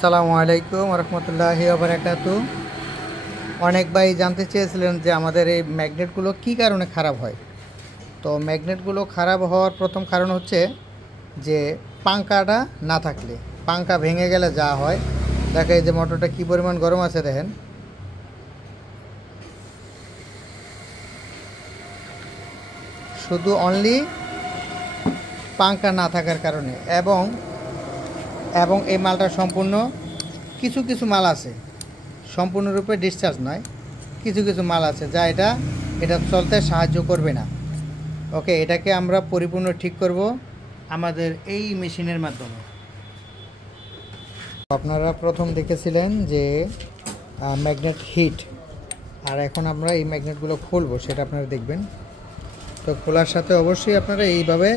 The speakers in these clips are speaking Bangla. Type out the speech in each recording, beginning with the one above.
আসসালামু আলাইকুম রহমতুল্লাহি ওয়া বারাকাতু। অনেক ভাই জানতে চেয়েছিলেন যে আমাদের এই ম্যাগনেটগুলো কী কারণে খারাপ হয়। তো ম্যাগনেটগুলো খারাপ হওয়ার প্রথম কারণ হচ্ছে যে পাঙ্খাটা না থাকলে, পাঙ্খা ভেঙে গেলে যা হয়, দেখে এই যে মোটরটা কী পরিমাণ গরম আছে দেখেন। শুধু অনলি পাঙ্খা না থাকার কারণে, এবং এই মালটা সম্পূর্ণ কিছু কিছু মাল আছে সম্পূর্ণরূপে ডিসচার্জ নয়, কিছু কিছু মাল আছে যা এটা চলতে সাহায্য করবে না। ওকে, এটাকে আমরা পরিপূর্ণ ঠিক করব আমাদের এই মেশিনের মাধ্যমে। আপনারা প্রথম দেখেছিলেন যে ম্যাগনেট হিট, আর এখন আমরা এই ম্যাগনেটগুলো খুলবো, সেটা আপনারা দেখবেন। তো খোলার সাথে অবশ্যই আপনারা এইভাবে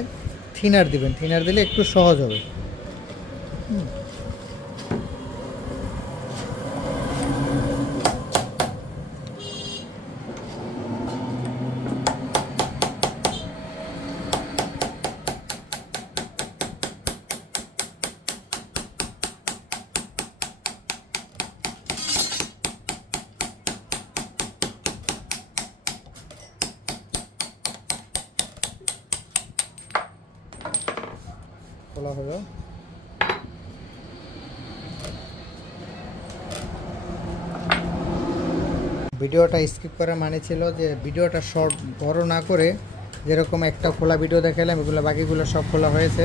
থিনার দিবেন, থিনার দিলে একটু সহজ হবে। খোলা হলো। ভিডিওটা স্কিপ করা মানে ছিল যে ভিডিওটা শর্ট বড় না করে, যেরকম একটা খোলা ভিডিও দেখালাম, এগুলো বাকিগুলো সব খোলা হয়েছে।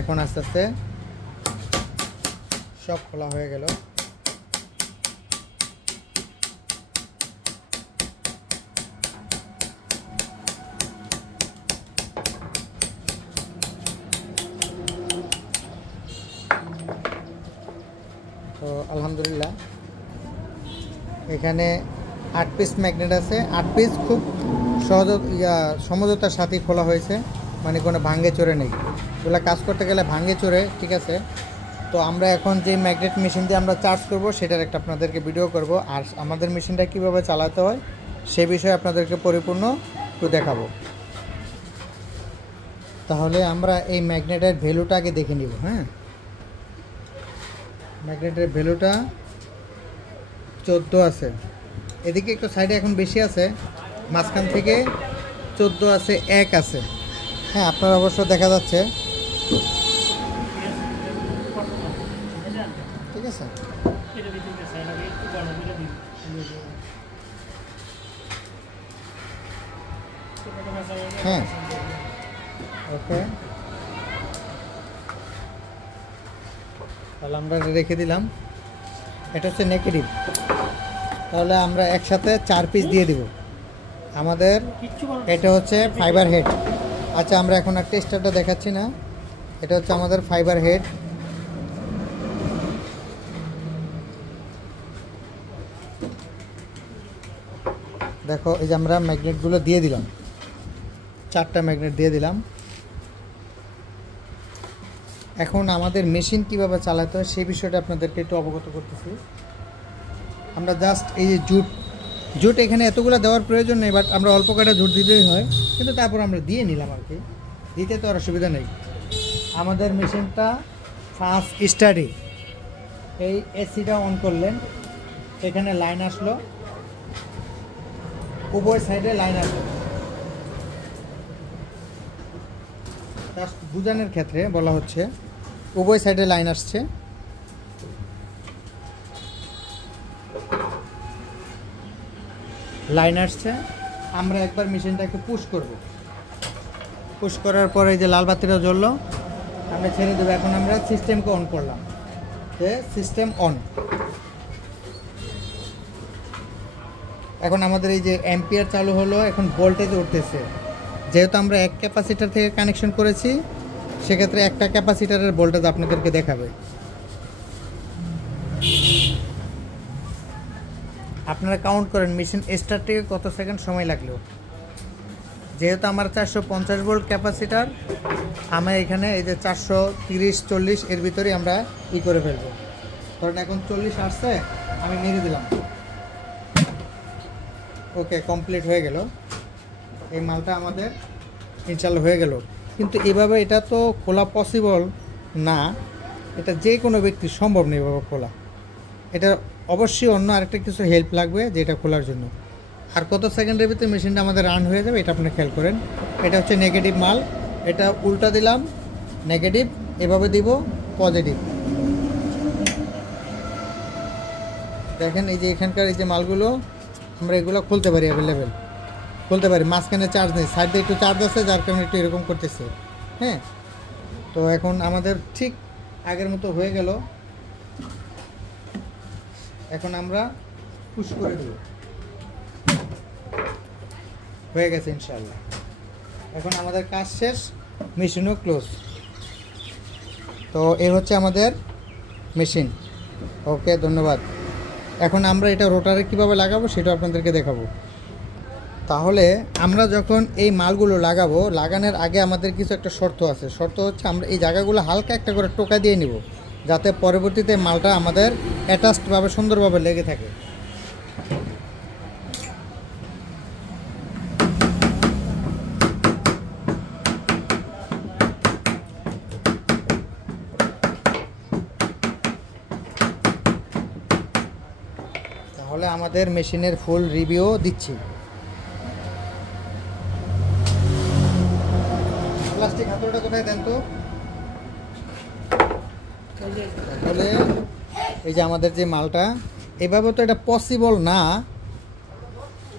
এখন আস্তে আস্তে সব খোলা হয়ে গেল। তো আলহামদুলিল্লাহ এখানে 8 পিস ম্যাগনেট আছে। 8 পিস খুব সমঝোতার সাথে খোলা হয়েছে, মানে কোনো ভাঙ্গে চড়ে নেই। এগুলো কাজ করতে গেলে ভাঙ্গে চড়ে, ঠিক আছে। তো আমরা এখন যে ম্যাগনেট মেশিন দিয়ে আমরা চার্জ করব সেটার একটা আপনাদেরকে ভিডিও করব, আর আমাদের মেশিনটা কিভাবে চালাতে হয় সে বিষয়ে আপনাদেরকে পরিপূর্ণ একটু দেখাবো। তাহলে আমরা এই ম্যাগনেটের ভ্যালুটা আগে দেখে নিব। হ্যাঁ, ম্যাগনেটের ভ্যালুটা 14 আছে, এদিকে একটু সাইডে এখন বেশি আছে, মাঝখান থেকে 14 আছে, 1 আছে। হ্যাঁ, আপনার অবশ্য দেখা যাচ্ছে, ঠিক আছে। হ্যাঁ, ওকে, তাহলে আমরা রেখে দিলাম। এটা হচ্ছে নেগেটিভ, তাহলে আমরা একসাথে 4 পিস দিয়ে দিব। আমাদের এটা হচ্ছে ফাইবার হেড। আচ্ছা, আমরা এখন আর টেস্টারটা দেখাচ্ছি না, এটা হচ্ছে আমাদের ফাইবার হেড। দেখো, এই যে আমরা ম্যাগনেটগুলো দিয়ে দিলাম, 4টা ম্যাগনেট দিয়ে দিলাম। এখন আমাদের মেশিন কিভাবে চালাতে হয় সেই বিষয়টা আপনাদেরকে একটু অবগত করতেছি। আমরা জাস্ট এই যে জুট এখানে এতগুলো দেওয়ার প্রয়োজন নেই, বাট আমরা অল্প কটা জুট দিতেই হয়, কিন্তু তারপর আমরা দিয়ে নিলাম আর কি, দিতে তো আর অসুবিধা নেই। আমাদের মেশিনটা ফার্স্ট স্টার্টে এই এসিটা অন করলেন, এখানে লাইন আসলো, উভয় সাইডে লাইন আসলো। জাস্ট বুঝানোর ক্ষেত্রে বলা হচ্ছে, উভয় সাইডে লাইন আসছে। লাইন আসছে, আমরা একবার মেশিনটাকে পুশ করব। পুশ করার পরে যে লাল বাতিটা জ্বললো, আমরা ছেড়ে দেবো। এখন আমরা সিস্টেমকে অন করলাম, সিস্টেম অন। এখন আমাদের এই যে অ্যাম্পিয়ার চালু হলো, এখন ভোল্টেজ উঠতেছে। যেহেতু আমরা এক ক্যাপাসিটার থেকে কানেকশন করেছি, সেক্ষেত্রে একটা ক্যাপাসিটারের ভোল্টেজ আপনাদেরকে দেখাবে। আপনারা কাউন্ট করেন মেশিন স্টার্ট থেকে কত সেকেন্ড সময় লাগলো। যেহেতু আমার 450 ভোল্ট ক্যাপাসিটার, আমরা এখানে এই যে 430-40 এর ভিতরেই আমরা করে ফেলবো। কারণ এখন 40 আসছে, আমি মেরে দিলাম। ওকে, কমপ্লিট হয়ে গেল। এই মালটা আমাদের ইনস্টল হয়ে গেল। কিন্তু এভাবে এটা তো খোলা পসিবল না, এটা যে কোনো ব্যক্তি সম্ভব নেই এভাবে খোলা। এটা অবশ্যই অন্য আরেকটা কিছু হেল্প লাগবে যেটা খোলার জন্য। আর কত সেকেন্ডের ভিতরে মেশিনটা আমাদের রান হয়ে যাবে এটা আপনি খেয়াল করেন। এটা হচ্ছে নেগেটিভ মাল, এটা উল্টা দিলাম নেগেটিভ, এভাবে দিব পজিটিভ। দেখেন এই যে এখানকার এই যে মালগুলো আমরা এগুলো খুলতে পারি, অ্যাভেলেবেল খুলতে পারি। মাঝখানে চার্জ নেই, সাইডে একটু চার্জ আছে যার কারণে একটু এরকম করতেছে। হ্যাঁ, তো এখন আমাদের ঠিক আগের মতো হয়ে গেল। এখন আমরা পুশ করে দেব, হয়ে গেছে ইনশাআল্লাহ। এখন আমাদের কাজ শেষ, মেশিনও ক্লোজ। তো এই হচ্ছে আমাদের মেশিন। ওকে, ধন্যবাদ। এখন আমরা এটা রোটারে কীভাবে লাগাবো সেটা আপনাদেরকে দেখাবো। তাহলে আমরা যখন এই মালগুলো লাগাবো, লাগানোর আগে আমাদের কিছু একটা শর্ত আছে। শর্ত হচ্ছে আমরা এই জায়গাগুলো হালকা একটা করে টোকা দিয়ে নিব, যাতে পরবর্তীতে মালটা আমাদের অ্যাটাচডভাবে সুন্দরভাবে লেগে থাকে। তাহলে আমাদের মেশিনের ফুল রিভিউ দিচ্ছি। প্লাস্টিক হাতলটা কোথায় দেন তো। তাহলে এই যে আমাদের যে মালটা, এভাবে তো এটা পসিবল না।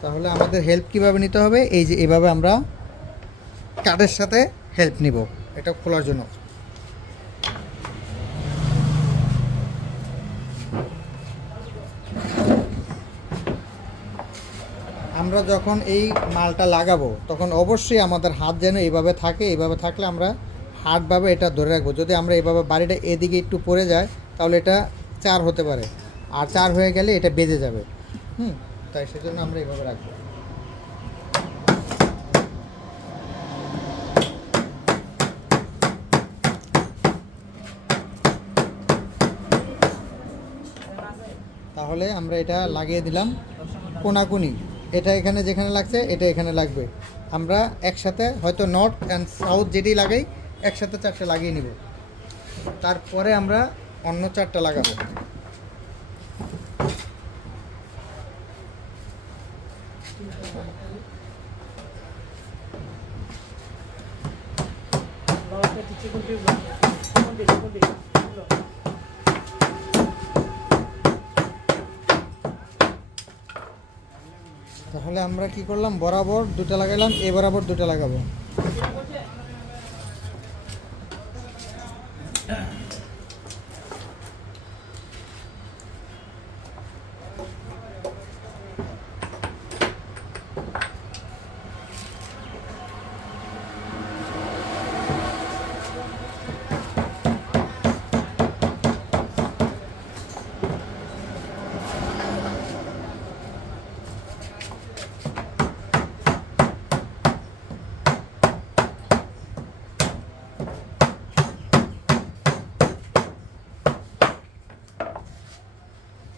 তাহলে আমাদের হেল্প কিভাবে নিতে হবে, এই যে এভাবে আমরা কাঠের সাথে হেল্প নিব এটা খোলার জন্য। আমরা যখন এই মালটা লাগাবো তখন অবশ্যই আমাদের হাত যেন এইভাবে থাকে। এইভাবে থাকলে আমরা হার্ডভাবে এটা ধরে রাখবো। যদি আমরা এইভাবে বাড়িটা এদিকে একটু পড়ে যায় তাহলে এটা চার হতে পারে, আর চার হয়ে গেলে এটা বেজে যাবে। তাই সেজন্য আমরা এইভাবে রাখবো। তাহলে আমরা এটা লাগিয়ে দিলাম কোনাকুনি। এটা এখানে যেখানে লাগছে এটা এখানে লাগবে। আমরা একসাথে হয়তো নর্থ অ্যান্ড সাউথ যেটি লাগাই একসাথে চারটে লাগিয়ে নিব, তারপরে আমরা অন্য চারটা লাগাবো। তাহলে আমরা কি করলাম, বরাবর দুটো লাগাইলাম, এ বরাবর দুটো লাগাবো।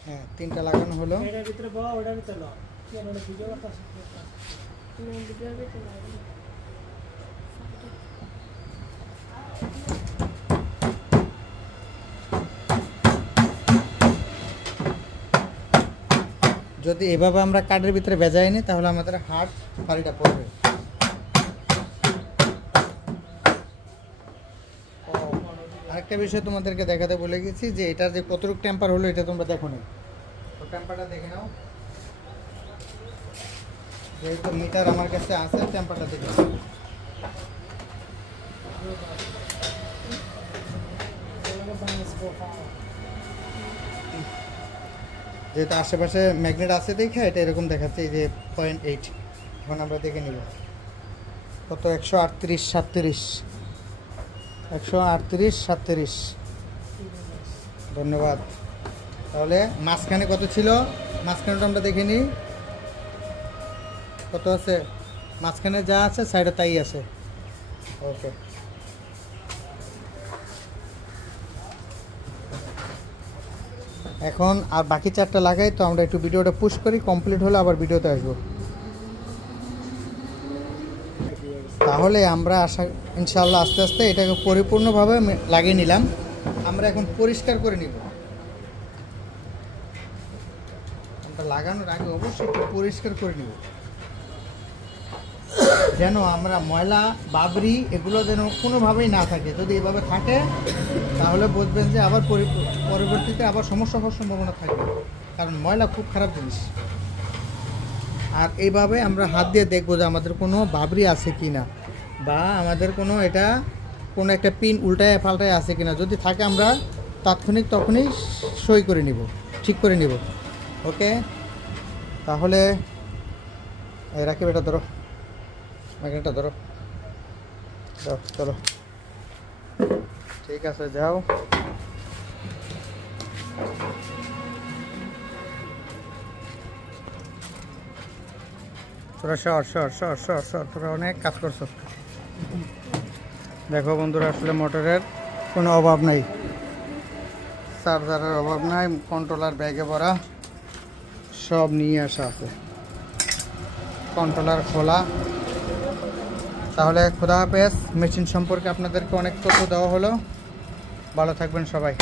হ্যাঁ, তিনটা লাগানো হলো। যদি এভাবে আমরা কাঠের ভিতরে ভেজাই নি তাহলে আমাদের হাত বাড়িটা পড়বে। আরেকটা বিষয় তোমাদেরকে দেখাতে ভুলে গেছি যে এটার যে কতটুকু টেম্পার হলো এটা তোমরা দেখো নি, তো টেম্পারটা দেখে নাও। যেহেতু মিটার আমার কাছে আছে, টেম্পারটা দেখে নাও। যেহেতু আশেপাশে ম্যাগনেট আছে দেখে এটা এরকম দেখাচ্ছে, এই যে 0.8। এখন আমরা দেখে নিব কত, 138, 37, 138, 37। ধন্যবাদ। তাহলে মাঝখানে কত ছিল, মাঝখানেটা আমরা দেখে নিই কত আছে। মাঝখানে যা আছে সাইডে তাই আছে। ওকে, এখন আর বাকি চারটা লাগাই। তো আমরা একটু ভিডিওটা পুশ করি, কমপ্লিট হলে আবার ভিডিওতে আসবো। তাহলে আমরা ইনশাআল্লাহ আস্তে আস্তে এটাকে পরিপূর্ণভাবে লাগিয়ে নিলাম। আমরা এখন পরিষ্কার করে নিব। আমরা লাগানোর আগে অবশ্যই একটু পরিষ্কার করে নিব, যেন আমরা ময়লা বাবরি এগুলো যেন কোনোভাবেই না থাকে। যদি এভাবে থাকে তাহলে বুঝবেন যে আবার পরবর্তীতে আবার সমস্যা হওয়ার সম্ভাবনা থাকবে, কারণ ময়লা খুব খারাপ জিনিস। আর এইভাবে আমরা হাত দিয়ে দেখবো যে আমাদের কোনো বাবরি আছে কি না, বা আমাদের কোনো একটা পিন উল্টায় পাল্টায় আছে কিনা। যদি থাকে আমরা তাৎক্ষণিক তখনই সই করে নিব, ঠিক করে নিব। ওকে, তাহলে রাখি বেটা, ধরো ম্যাগনেটটা ধরো, যাও চলো, ঠিক আছে যাও। তোরা সর তোরা অনেক কাজ করছো। দেখো বন্ধুরা, আসলে মোটরের কোনো অভাব নাই, চার্জারের অভাব নাই, কন্ট্রোলার ব্যাগে ভরা, সব নিয়ে আসা আছে, কন্ট্রোলার খোলা। তাহলে খোদা হাফেজ। মেশিন সম্পর্কে আপনাদেরকে অনেক তথ্য দেওয়া হলো, ভালো থাকবেন সবাই।